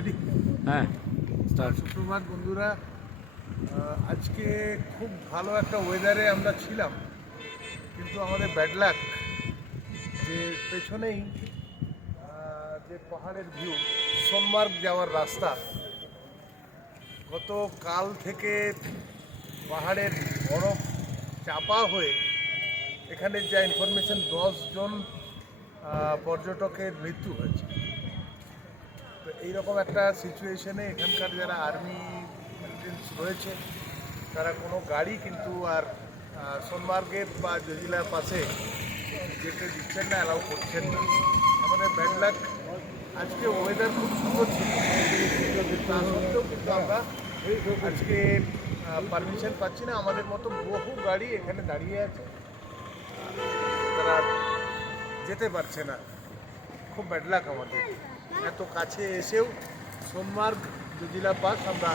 Ready? হ্যাঁ start. সুপ্রভাত বন্ধুরা, আজকে খুব ভালো একটা ওয়েদারে আমরা ছিলাম, কিন্তু আমাদের ব্যাড লাক যে পেছনেই যে পাহাড়ের ভিউ, সোনমার্গ যাওয়ার রাস্তা, গত কাল থেকে পাহাড়ের বরফ চাপা হয়ে এখানে যা ইনফরমেশন 10 জন পর্যটকের মৃত্যু হয়েছে। তো এইরকম একটা সিচুয়েশনে এখানকার যারা আর্মি মেনটেন্স রয়েছে তারা কোনো গাড়ি কিন্তু আর সোনমার্গের বা জজিলার পাশে যেতে দিচ্ছেন না, অ্যালাউ করছেন না। আমাদের ব্যাড লাক, আজকে ওয়েদার খুব সুন্দর ছিল, তা সত্ত্বেও কিন্তু আমরা আজকে পারমিশন পাচ্ছি না। আমাদের মতো বহু গাড়ি এখানে দাঁড়িয়ে আছে, তারা যেতে পারছে না। খুব ব্যাড লাক আমাদের, এত কাছে এসেও সোনমার্গ জজিলা পাস আমরা